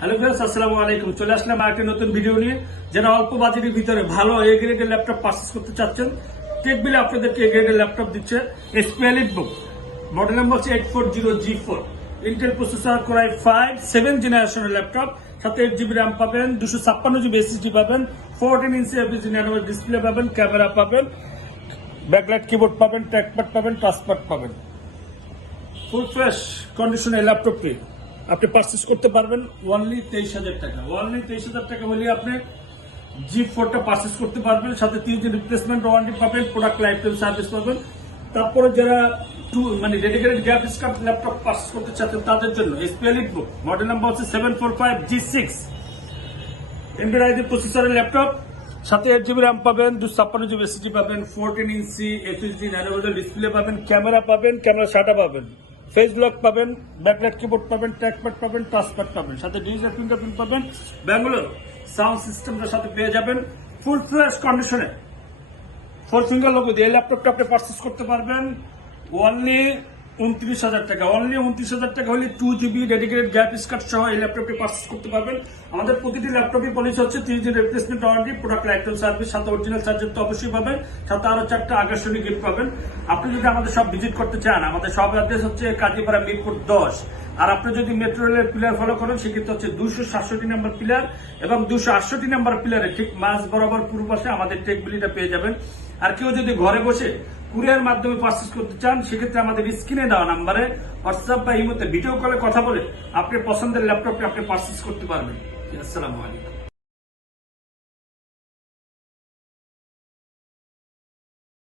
Hello viewers আসসালামু আলাইকুম। চলে আসলাম আরেকটি নতুন ভিডিও নিয়ে। যারা অল্প বাজেটের ভিতরে ভালো এ গ্রেডের ল্যাপটপ পারচেস করতে চাচ্ছেন টেক বিলে আপনাদেরকে এ গ্রেডের ল্যাপটপ দিচ্ছে এসপিএল বুক মডেল নাম্বার হচ্ছে eight four zero G four Intel processor core i five seven জেনারেশনের ল্যাপটপ সাথে এইট জিবি র্যাম পাবেন, দুশো ছাপ্পান্ন জিবি এসএসডি পাবেন ফোরটিন ইঞ্চি এফএসডি ন্যানোমের ডিসপ্লে পাবেন ক্যামেরা পাবেন ব্যাকলাইট কিবোর্ড পাবেন ট্র্যাকপ্যাড পাবেন টাচপ্যাড পাবেন। ফুল ফ্রেশ কন্ডিশনে ল্যাপটপটি আপনি পারচেস করতে পারবেন। ওনলি তেইশ হাজার টাকা। ওনলি তেইশ হাজার টাকা হলে আপনি জি ফোরটা পারচেস করতে পারবেন। সাথে তিন দিন রিপ্লেসমেন্ট ওয়ারেন্টি পাবেন প্রোডাক্ট লাইফ টাইম সার্ভিস পাবেন। তারপরে যারা টু মানে dedicated graphics card laptop purchase করতে চাচ্ছেন তাদের জন্য এসপিএল বুক মডেল নাম্বার হচ্ছে seven four five G six MBR ID প্রসেসরের ল্যাপটপ সাথে এইট জিবি র্যাম পাবেন দুশো ছাপ্পান্ন জিবি এসএসডি পাবেন ফোরটিন ইঞ্চি এফএসডি ন্যানোভেজাল ডিসপ্লে পাবেন ক্যামেরা পাবেন ক্যামেরা শাটা পাবেন। ফেস লক পাবেন ব্যাকলাইট কিবোর্ড পাবেন ট্র্যাকপ্যাড পাবেন টাচপ্যাড পাবেন। সাথে ডিজিটাল ফিঙ্গারপ্রিন্ট পাবেন। ব্যাঙ্গালোর সাউন্ড সিস্টেমটার সাথে পেয়ে যাবেন ফুল ফ্রেশ কন্ডিশনে ফোর ফিঙ্গার লোগো দিয়ে ল্যাপটপটা আপনি পারচেস করতে পারবেন। অনলি উনত্রিশ হাজার টাকা। অনলি উনত্রিশ হাজার টাকা হলে টু জিবি ডেডিকেটেড গ্যাপ স্কার্ট সহ এই ল্যাপটপটি পারচেস করতে পারবেন। আমাদের প্রতিটি ল্যাপটপই পলিসি হচ্ছে তিরিশ দিন replacement warranty product lifetime service সাথে অরিজিনাল চার্জার তো অবশ্যই পাবেন, সাথে আরও চারটা আকর্ষণীয় গিফট পাবেন। আপনি যদি আমাদের সব ভিজিট করতে চান, আমাদের সব অ্যাড্রেস হচ্ছে কাজীপাড়া মিরপুর দশ। আর আপনি যদি মেট্রো রেলের পিলার ফলো করেন, সেক্ষেত্রে হচ্ছে দুশো সাতষট্টি নম্বর পিলার এবং দুশো আটষট্টি নম্বর পিলারে ঠিক মাস বরাবর পূর্ব পাশে আমাদের টেকবিলিটা পেয়ে যাবেন। আর কেউ যদি ঘরে বসে কুরিয়ার মাধ্যমে পার্সেস করতে চান, সেক্ষেত্রে আমাদের স্ক্রিনে দেওয়া নাম্বারে হোয়াটসঅ্যাপ বা ইমোতে ভিডিও কলে কথা বলে আপনি পছন্দের ল্যাপটপটি আপনি পারচেস করতে পারবেন। আসসালামু আলাইকুম।